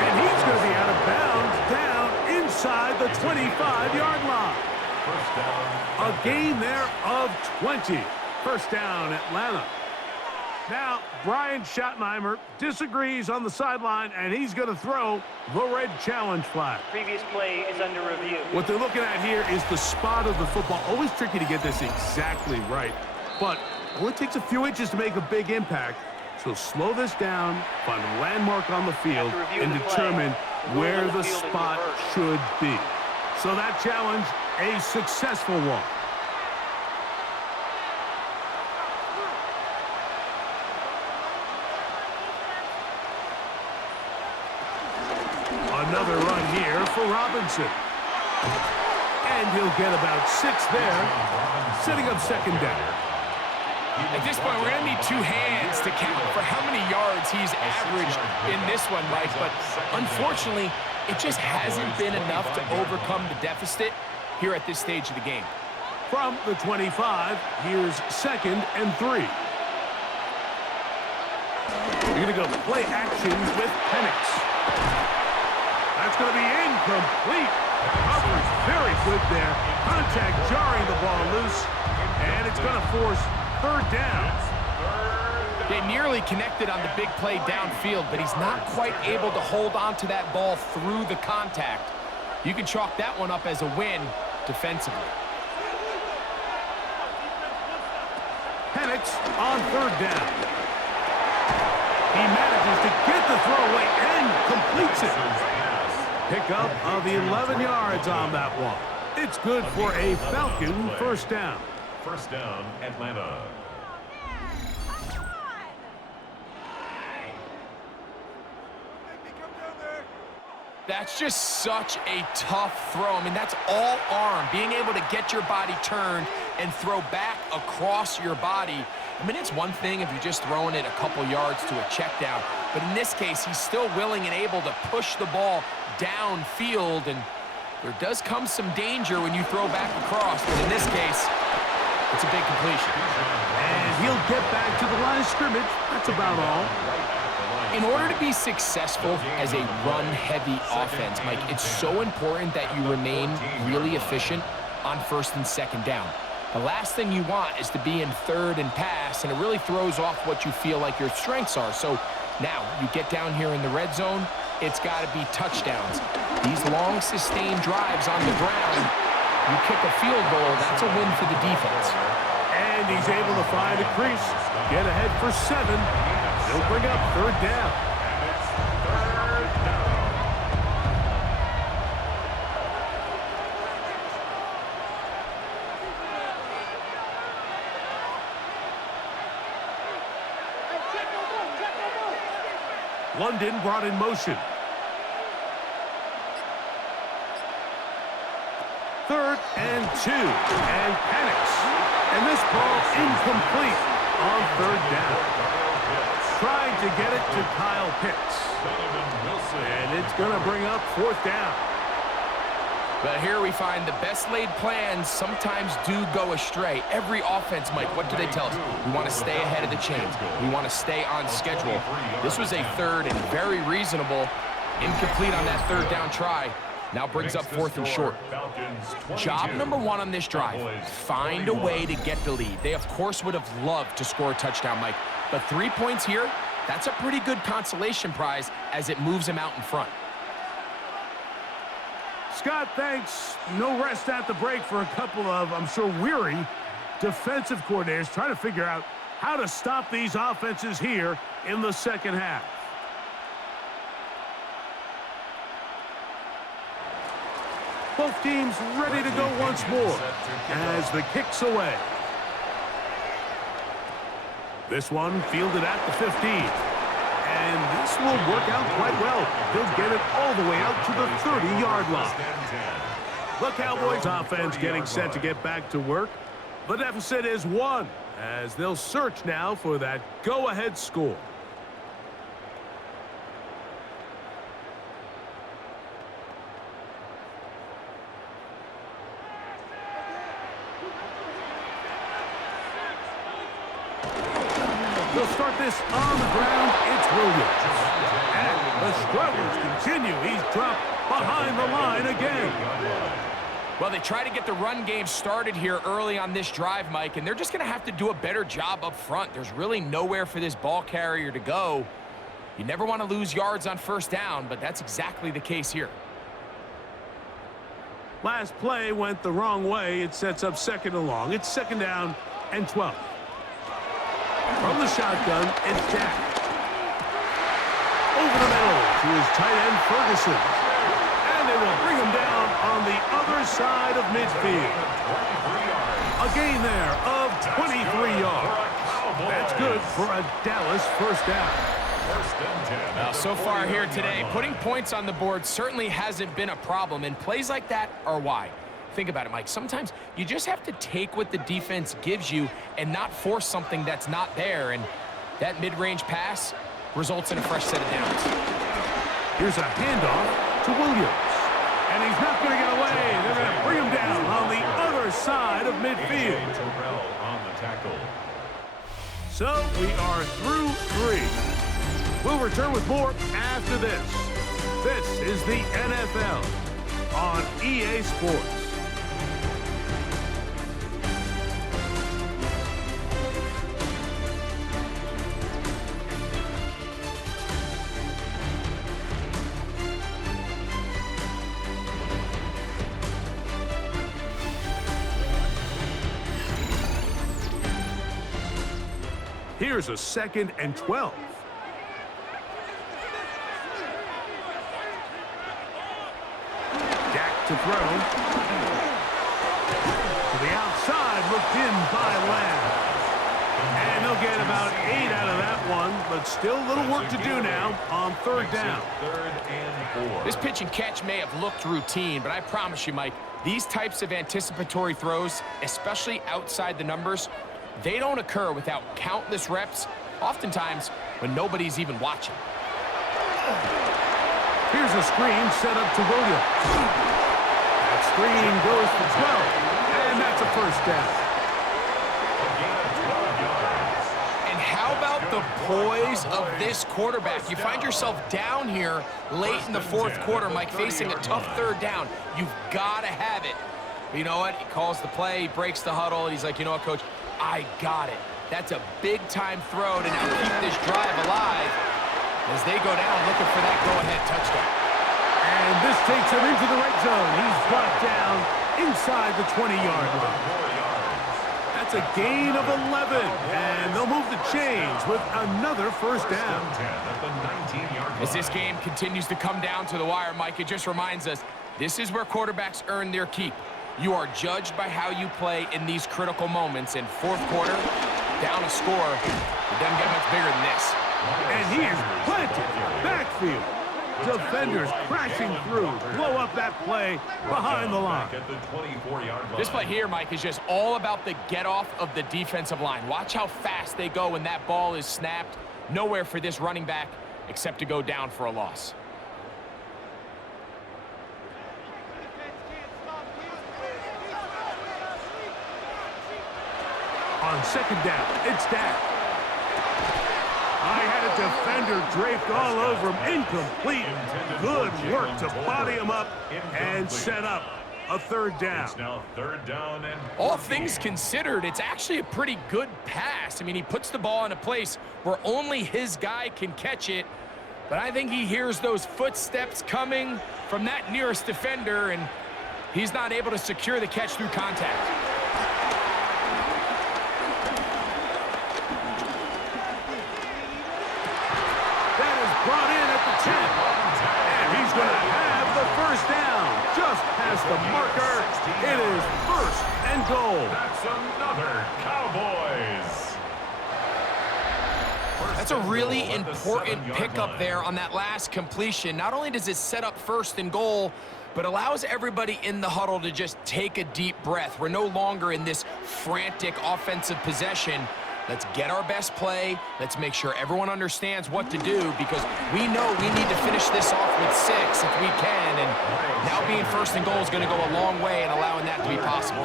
And he's going to be out of bounds down inside the 25-yard line. A gain there of 20. 1st down, Atlanta. Now, Brian Schottenheimer disagrees on the sideline, and he's going to throw the red challenge flag. Previous play is under review. What they're looking at here is the spot of the football. Always tricky to get this exactly right, but it only takes a few inches to make a big impact. So slow this down, find a landmark on the field, and determine where the spot should be. So that challenge, a successful one. Another run here for Robinson. And he'll get about 6 there, setting up 2nd down. At this point, we're going to need two hands to count for how many yards he's averaged in this one, Mike. But unfortunately, it just hasn't been enough to overcome the deficit here at this stage of the game. From the 25, here's 2nd and 3. You're going to go play action with Penix. That's going to be incomplete. Coverage very good there. Contact jarring the ball loose. And it's going to force 3rd down. They nearly connected on the big play downfield, but he's not quite able to hold on to that ball through the contact. You can chalk that one up as a win defensively. Penix on 3rd down. He manages to get the throw away and completes it. Pickup of 11 yards on that one. It's good for a Falcon 1st down. 1st down, Atlanta. That's just such a tough throw. I mean, that's all arm, being able to get your body turned and throw back across your body. I mean, it's one thing if you're just throwing it a couple yards to a check down, but in this case, he's still willing and able to push the ball downfield, and there does come some danger when you throw back across, but in this case, it's a big completion. And he'll get back to the line of scrimmage. That's about all. In order to be successful as a run-heavy offense, Mike, it's so important that you remain really efficient on 1st and 2nd down. The last thing you want is to be in 3rd and pass, and it really throws off what you feel like your strengths are. So now you get down here in the red zone, it's got to be touchdowns. These long, sustained drives on the ground, you kick a field goal, that's a win for the defense. And he's able to find a crease, get ahead for 7. He'll bring up 3rd down. And it's 3rd down. London brought in motion. 3rd and 2. And Penix. And this ball incomplete on 3rd down. Trying to get it to Kyle Pitts. And it's going to bring up 4th down. But here we find the best laid plans sometimes do go astray. Every offense, Mike, what do they tell us? We want to stay ahead of the chains. We want to stay on schedule. This was a 3rd and very reasonable. Incomplete on that 3rd down try. Now brings up 4th and short. Job number 1 on this drive, find a way to get the lead. They, of course, would have loved to score a touchdown, Mike. But 3 points here, that's a pretty good consolation prize as it moves them out in front. Scott, thanks. No rest at the break for a couple of, I'm sure, weary defensive coordinators trying to figure out how to stop these offenses here in the 2nd half. Both teams ready to go once more as the kick's away. This one fielded at the 15. And this will work out quite well. He'll get it all the way out to the 30-yard line. The Cowboys offense getting set to get back to work. The deficit is 1 as they'll search now for that go-ahead score. They'll start this on the ground. It's Williams. And the struggles continue. He's dropped behind the line again. Well, they try to get the run game started here early on this drive, Mike, and they're just going to have to do a better job up front. There's really nowhere for this ball carrier to go. You never want to lose yards on 1st down, but that's exactly the case here. Last play went the wrong way. It sets up 2nd and long. It's 2nd down and 12. From the shotgun, it's Jack. Over the middle to his tight end, Ferguson. And they will bring him down on the other side of midfield. A gain there of 23 yards. That's good for a Dallas 1st down. Now, so far here today, putting points on the board certainly hasn't been a problem, and plays like that are why. Think about it, Mike. Sometimes you just have to take what the defense gives you and not force something that's not there. And that mid-range pass results in a fresh set of downs. Here's a handoff to Williams. And he's not going to get away. They're going to bring him down on the other side of midfield. On the tackle. So we are through 3. We'll return with more after this. This is the NFL on EA Sports. Here's a 2nd and 12. Dak to throw. To the outside, looked in by Lamb. And they'll get about 8 out of that one, but still a little work to do now on 3rd down. 3rd and 4. This pitch and catch may have looked routine, but I promise you, Mike, these types of anticipatory throws, especially outside the numbers, they don't occur without countless reps, oftentimes when nobody's even watching. Here's a screen set up to Williams. That screen goes for 12, and that's a 1st down. And how about the poise of this quarterback? You find yourself down here late in the 4th quarter, Mike, facing a tough 3rd down. You've got to have it. But you know what? He calls the play, he breaks the huddle, and he's like, you know what, Coach? I got it. That's a big-time throw to now keep this drive alive as they go down looking for that go-ahead touchdown. And this takes him into the red zone. He's brought down inside the 20-yard line. That's a gain of 11, and they'll move the chains with another 1st down. As this game continues to come down to the wire, Mike, it just reminds us, this is where quarterbacks earn their keep. You are judged by how you play in these critical moments. In 4th quarter, down a score, it doesn't get much bigger than this. And he is planted backfield. Defenders crashing through, blow up that play behind the line. This play here, Mike, is just all about the get-off of the defensive line. Watch how fast they go when that ball is snapped. Nowhere for this running back except to go down for a loss. On 2nd down, it's Dak. I had a defender draped all over him. Incomplete. Good work to body him up and set up a 3rd down. It's now 3rd down and all things considered, it's actually a pretty good pass. I mean, he puts the ball in a place where only his guy can catch it. But I think he hears those footsteps coming from that nearest defender, and he's not able to secure the catch through contact. Brought in at the 10. And he's going to have the 1st down. Just past the marker. It is 1st and goal. That's another Cowboys. That's a really important pickup there on that last completion. Not only does it set up 1st and goal, but allows everybody in the huddle to just take a deep breath. We're no longer in this frantic offensive possession. Let's get our best play. Let's make sure everyone understands what to do, because we know we need to finish this off with 6 if we can. And now being 1st and goal is going to go a long way in allowing that to be possible.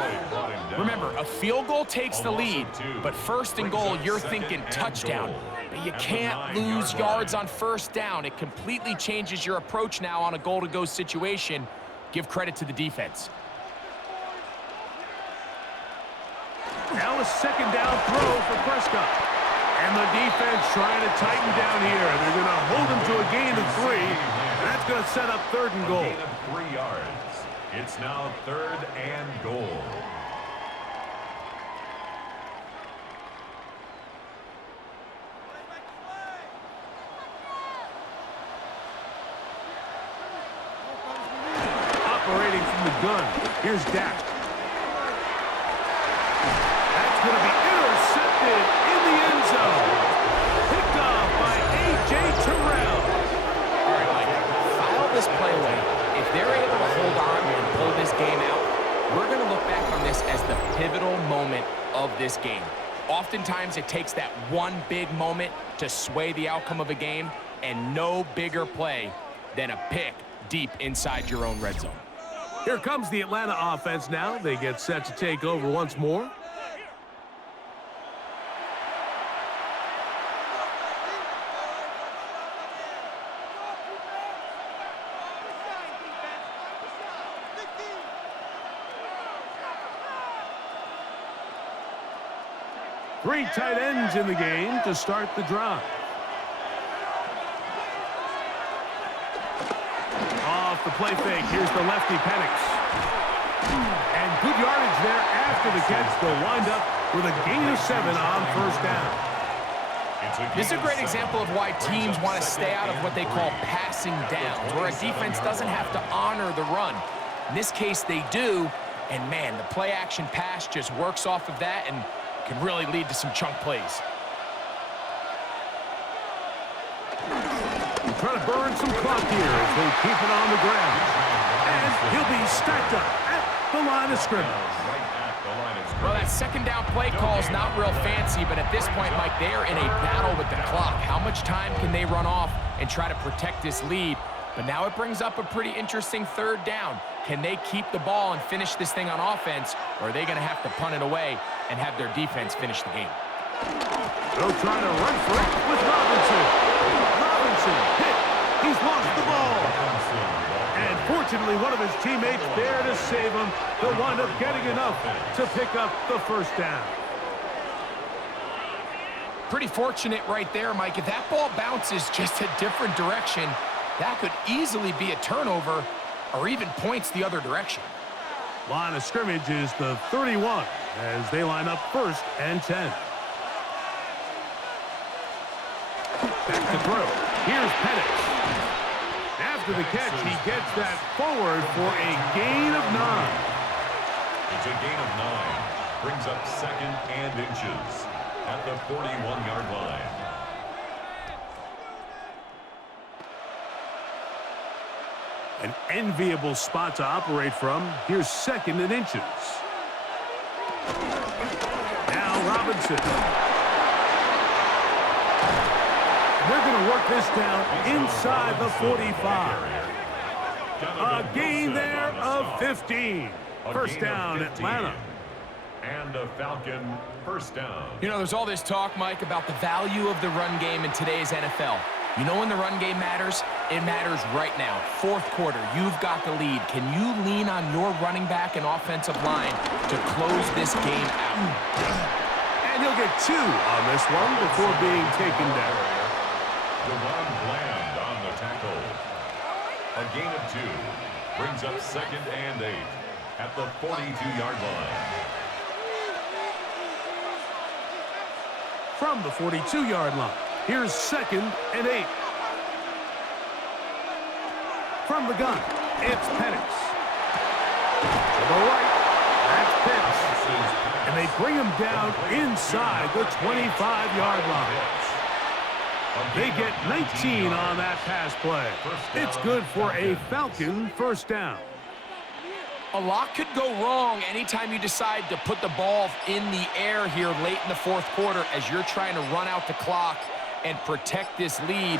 Remember, a field goal takes the lead, but 1st and goal, you're thinking touchdown. But you can't lose yards on 1st down. It completely changes your approach now on a goal-to-go situation. Give credit to the defense. Now a 2nd down throw for Prescott. And the defense trying to tighten down here. They're going to hold him to a gain of 3. And that's going to set up 3rd and goal. Gain of 3 yards. It's now 3rd and goal. Operating from the gun. Here's Dak. That's going to be intercepted in the end zone. Picked off by A.J. Terrell. All right, Mike, file this play away. If they're able to hold on and pull this game out, we're of this game. Oftentimes, it takes that one big moment to sway the outcome of a game, and no bigger play than a pick deep inside your own red zone. Here comes the Atlanta offense now. They get set to take over once more. Three tight ends in the game to start the drive. Off the play fake, here's the lefty Penix. And good yardage there after the catch. They'll wind up with a gain of 7 on first down. This is a great example of why teams want to stay out of what they call passing downs, where a defense doesn't have to honor the run. In this case, they do, and man, the play-action pass just works off of that and can really lead to some chunk plays. Trying to burn some clock here as they keep it on the ground. And he'll be stacked up at the line of scrimmage. Well, that second down play call is not real fancy, but at this point, Mike, they're in a battle with the clock. How much time can they run off and try to protect this lead? But now it brings up a pretty interesting third down. Can they keep the ball and finish this thing on offense, or are they going to have to punt it away and have their defense finish the game? They'll try to run for it with Robinson. Robinson hit. He's lost the ball. And fortunately, one of his teammates there to save him. They'll wind up getting enough to pick up the first down. Pretty fortunate right there, Mike. If that ball bounces just a different direction, that could easily be a turnover or even points the other direction. Line of scrimmage is the 31 as they line up 1st and 10. Back to throw. Here's Penix. After the catch, he gets that forward for a gain of 9. It's a gain of 9. Brings up 2nd and inches at the 41-yard line. An enviable spot to operate from. Here's 2nd and inches. Now Robinson. They're going to work this down inside the 45. A gain there of 15. First down, Atlanta. And a Falcon first down. You know, there's all this talk, Mike, about the value of the run game in today's NFL. You know when the run game matters? It matters right now. 4th quarter, you've got the lead. Can you lean on your running back and offensive line to close this game out? And he'll get 2 on this one before being taken down. Devon Bland on the tackle. A gain of 2. Brings up 2nd and 8 at the 42-yard line. From the 42-yard line, here's 2nd and 8. From the gun, it's Penix. To the right, that's Pitts. And they bring him down inside the 25-yard line. They get 19 on that pass play. It's good for a Falcon first down. A lot could go wrong anytime you decide to put the ball in the air here late in the 4th quarter as you're trying to run out the clock and protect this lead.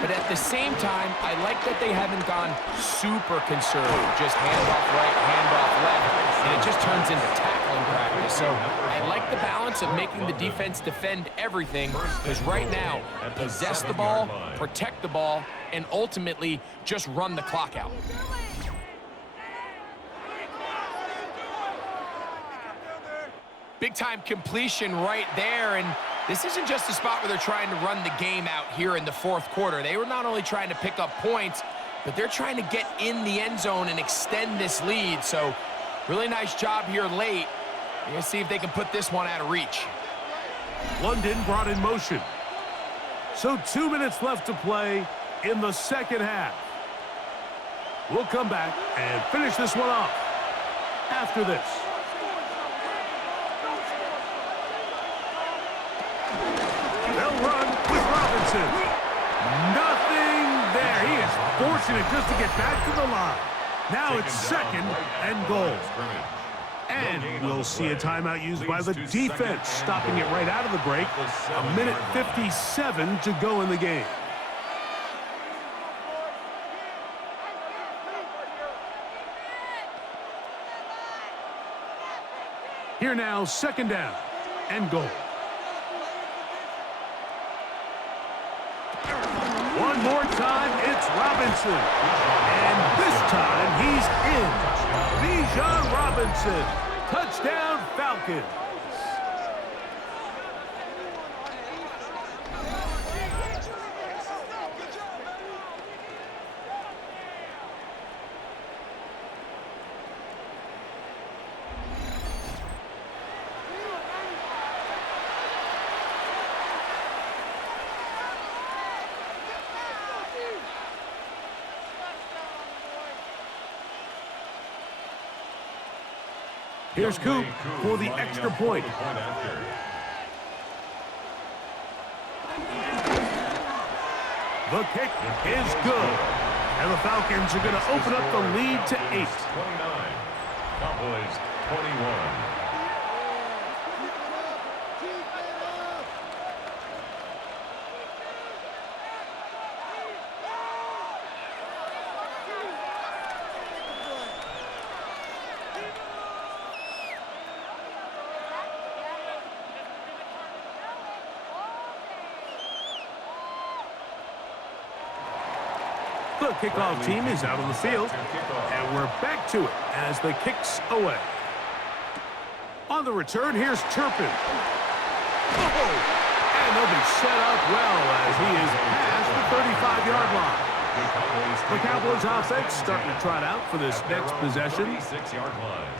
But at the same time, I like that they haven't gone super conservative. Just handoff right, handoff left, and it just turns into tackling practice. So I like the balance of making the defense defend everything, because right now, possess the ball, protect the ball, and ultimately just run the clock out. Big-time completion right there, and this isn't just a spot where they're trying to run the game out here in the 4th quarter. They were not only trying to pick up points, but they're trying to get in the end zone and extend this lead. So really nice job here late. We're going to see if they can put this one out of reach. London brought in motion. So 2 minutes left to play in the 2nd half. We'll come back and finish this one off after this. They'll run with Robinson. Nothing there. He is fortunate just to get back to the line. Now it's 2nd and goal. And we'll see a timeout used by the defense, stopping it right out of the break. A minute 57 to go in the game. Here now, second down and goal. One more time, it's Robinson. And this time, he's in. Bijan Robinson. Touchdown, Falcons. Here's Coop for the extra point. The kick is good. And the Falcons are going to open up the lead to 8. 29. Cowboys 21. The kickoff team is out on the field, and we're back to it as the kick's away. On the return, here's Turpin. Oh, and they'll be set up well as he is past the 35-yard line. The Cowboys offense starting to trot out for this next possession. 36-yard line.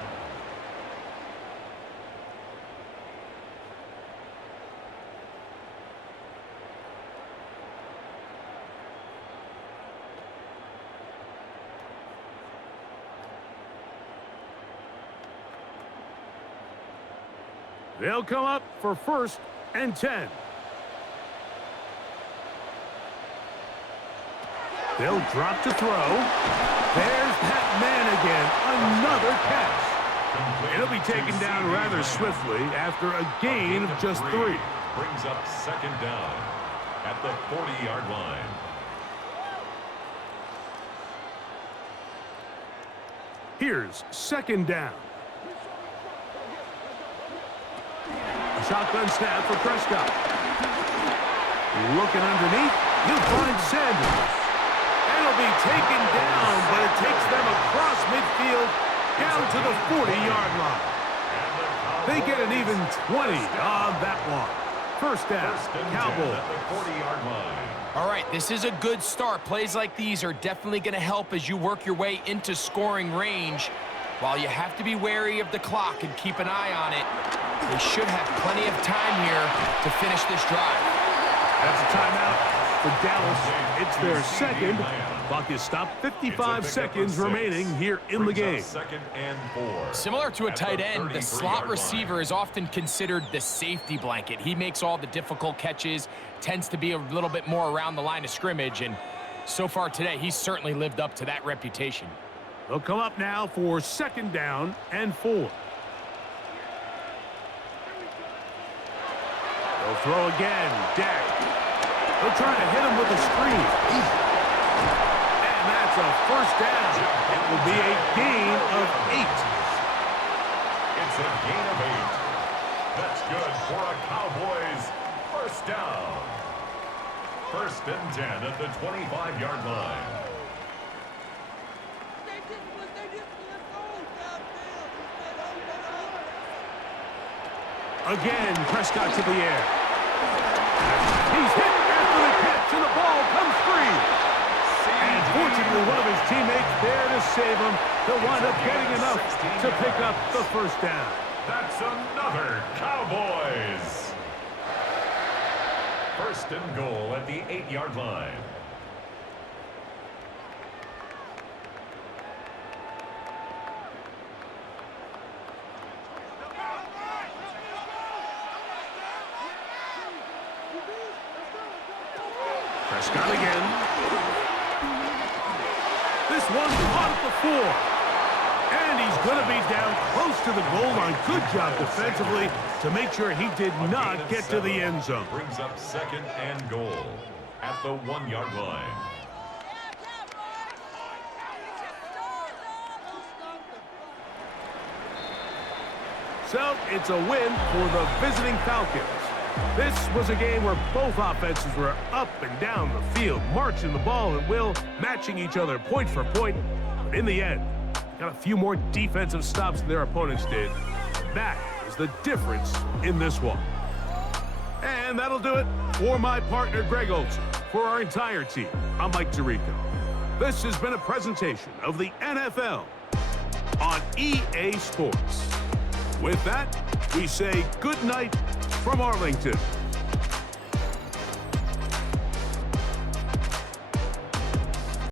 They'll come up for 1st and 10. They'll drop to throw. There's that man again. Another catch. It'll be taken down rather swiftly after a gain of just 3. Brings up second down at the 40-yard line. Here's second down. Shotgun snap for Prescott. Looking underneath, he'll find Sanders. And it'll be taken down, but it takes them across midfield down to the 40-yard line. They get an even 20 on that one. First down, Cowboys. At the 40-yard line. All right, this is a good start. Plays like these are definitely going to help as you work your way into scoring range. While you have to be wary of the clock and keep an eye on it, they should have plenty of time here to finish this drive. That's a timeout for Dallas. It's their second. Clock is stopped. 55 seconds remaining here in the game. Second and 4. Similar to a tight end, the slot receiver is often considered the safety blanket. He makes all the difficult catches, tends to be a little bit more around the line of scrimmage, and so far today, he's certainly lived up to that reputation. They'll come up now for second down and 4. They'll throw again. Dak. They'll try to hit him with a screen. And that's a first down. It will be a gain of 8. It's a gain of 8. That's good for a Cowboys first down. 1st and 10 at the 25-yard line. Again, Prescott to the air. He's hit after the catch, and the ball comes free. And fortunately, one of his teammates there to save him. They'll wind up getting enough to pick up the first down. That's another Cowboys. 1st and goal at the 8-yard line. Prescott again. This one caught at the 4. And he's going to be down close to the goal line. Good job defensively to make sure he did not get to the end zone. Brings up 2nd and goal at the 1-yard line. So it's a win for the visiting Falcons. This was a game where both offenses were up and down the field, marching the ball at will, matching each other point for point. But in the end, got a few more defensive stops than their opponents did. That is the difference in this one. And that'll do it for my partner, Greg Olson. For our entire team, I'm Mike Tirico. This has been a presentation of the NFL on EA Sports. With that, we say good night from Arlington.